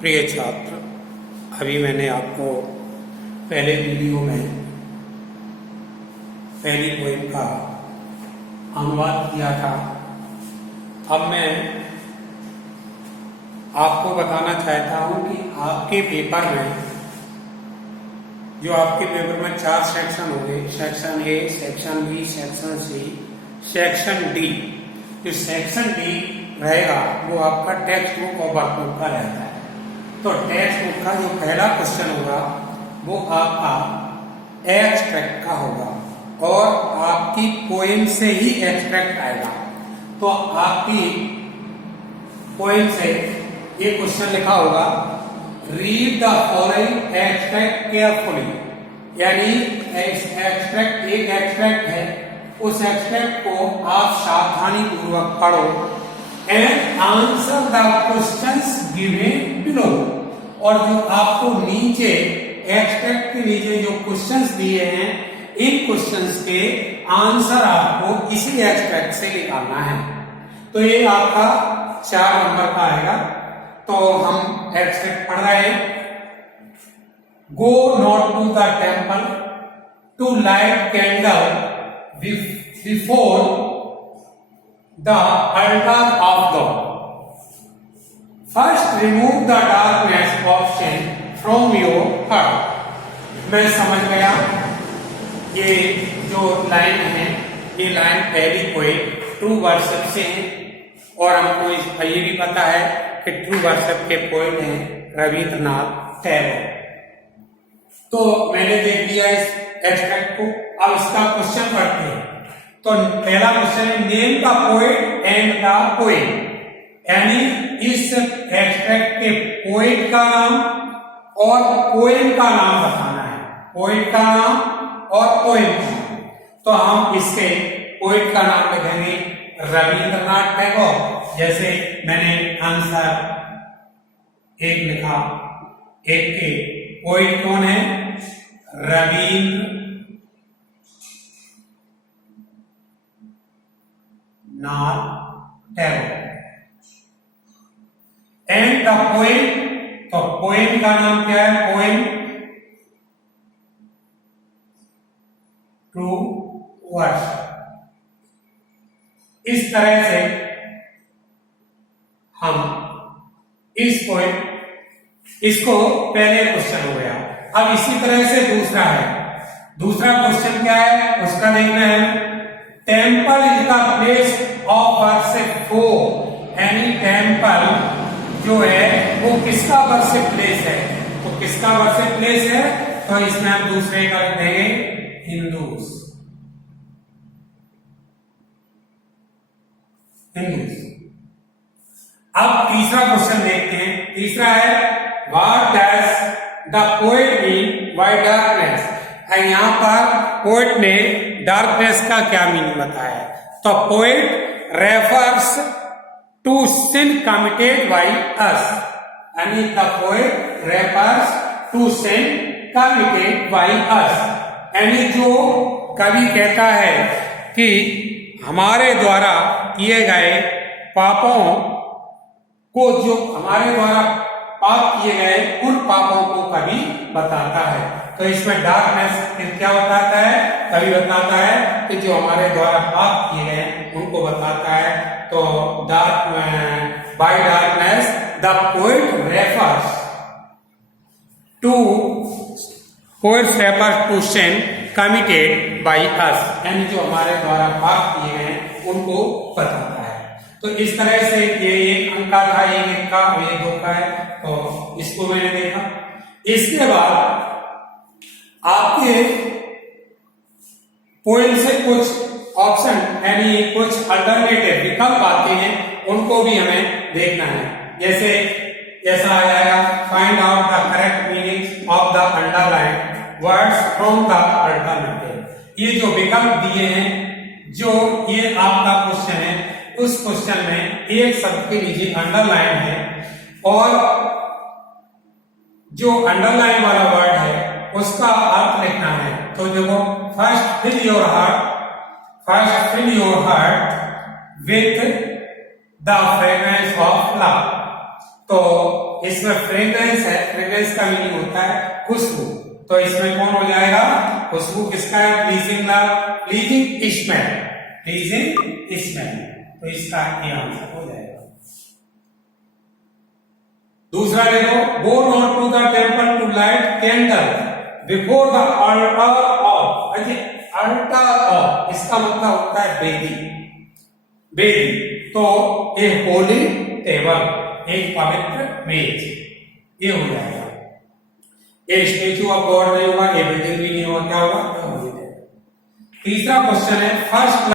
प्रिय छात्र, अभी मैंने आपको पहले वीडियो में पहली पोएम का अनुवाद किया था। अब मैं आपको बताना चाहता हूं कि आपके पेपर में चार सेक्शन होंगे, section A, section B, section C, section D. जो सेक्शन डी रहेगा वो आपका टेक्स्ट बुक और वर्कबुक का रहता है। तो टेक्स्ट बुक का जो पहला क्वेश्चन होगा वो आपका एक्सट्रैक्ट का होगा और आपकी पोएम से ही एक्सट्रैक्ट आएगा। तो आपकी पोएम से ये क्वेश्चन लिखा होगा, read the following extract carefully. यानी एक्सट्रैक्ट एक एक्सट्रैक्ट है, उस एक्सट्रैक्ट को आप सावधानी पूर्वक पढ़ो and answer the questions given below. और जो आपको नीचे एक्सट्रैक्ट के नीचे जो क्वेश्चंस दिए हैं, इन क्वेश्चंस के आंसर आपको इसी एक्सट्रैक्ट से निकालना है। तो ये आपका 4 नंबर का आएगा। तो हम एक्सट्रैक्ट पढ़ रहे हैं। Go not to the temple to light candle before the altar of God. First remove the darkness of sin from your heart. मैं समझ गया। ये जो लाइन है, ये लाइन पहली पोएम ट्रू वर्शिप से है और हमको ये भी पता है कि ट्रू वर्शिप के पोएट हैं रविंद्रनाथ टैगोर। तो मैंने देख लिया इस एक्सट्रैक्ट को। अब इसका क्वेश्चन पढ़ते हैं। तो पहला क्वेश्चन है, name the poet and the poem. यानी इस एक्सट्रैक्ट के पोएट का नाम और पोएम का नाम बताना है। पोएट का नाम और पोएम का नाम। तो हम इसके पोएट का नाम लिखेंगे रविंद्रनाथ टैगोर। जैसे मैंने आंसर 1 लिखा। 1 के पोएट कौन है? Rabindranath Tagore. And the poem, तो पोएम का नाम क्या है? Poem true worship. इस तरह से हम इस पोएम, इसको पहले क्वेश्चन हो गया। अब इसी तरह से दूसरा है। दूसरा क्वेश्चन क्या है उसका देखना है। Temple is the place of worship for. यानी टेम्पल जो है वो किसका वर्शिप प्लेस है? तो किसका वर्शिप प्लेस है? तो इसमें हम दूसरे का लिख देंगे हिंदूज। अब तीसरा क्वेश्चन देखते हैं। तीसरा है, what does the poet mean by darkness. यहां पर पोएट ने डार्कनेस का क्या मीनिंग बताया? तो poet refers to sin committed by us। यानी the poet refers to sin committed by us। यानी जो कवि कहता है कि हमारे द्वारा किए गए पापों को, जो हमारे द्वारा पाप किए गए उन पापों को कवि बताता है। तो इसमें डार्कनेस क्या बताता है? कवि बताता है कि जो हमारे द्वारा पाप किए गए उनको बताता है। तो by darkness the poet refers to sin committed by us। यानी जो हमारे द्वारा पाप किए गए उनको बताता है। तो इस तरह से ये 1 अंक का था, 1 का, ये 2 का है। तो इसको मैंने देखा। इसके बाद आपके पोएम से कुछ ऑप्शन यानी कुछ अल्टरनेटिव विकल्प आते हैं, उनको भी हमें देखना है। जैसे ऐसा आ जाएगा, find out the correct meaning of the underline words from the alternative. ये जो विकल्प दिए हैं, जो ये आपका क्वेश्चन है, उस क्वेश्चन में एक शब्द के नीचे अंडरलाइन है और जो अंडरलाइन वाला वर्ड है उसका अर्थ लिखना है। तो देखो, first fill your heart with the fragrance of love. तो इसमें फ्रेग्रेंस है, फ्रेग्रेंस का मीनिंग होता है खुशबू, तो इसमें कौन हो जाएगा, खुशबू किसका है, pleasing love, pleasing smell, pleasing smell, तो इसका ये आंसर हो जाएगा। दूसरा देखो, go not to the temple to light candle before the altar of, altar of इसका मतलब होता है वेदी, वेदी, तो ये होली टेबल, एक पवित्र मेज, ये हो जाएगा। ये स्टेचू ऑफ गॉड नहीं होगा, ये बिल्डिंग भी नहीं होगा, क्या होगा, तीसरा क्वेश्चन है फर्स्ट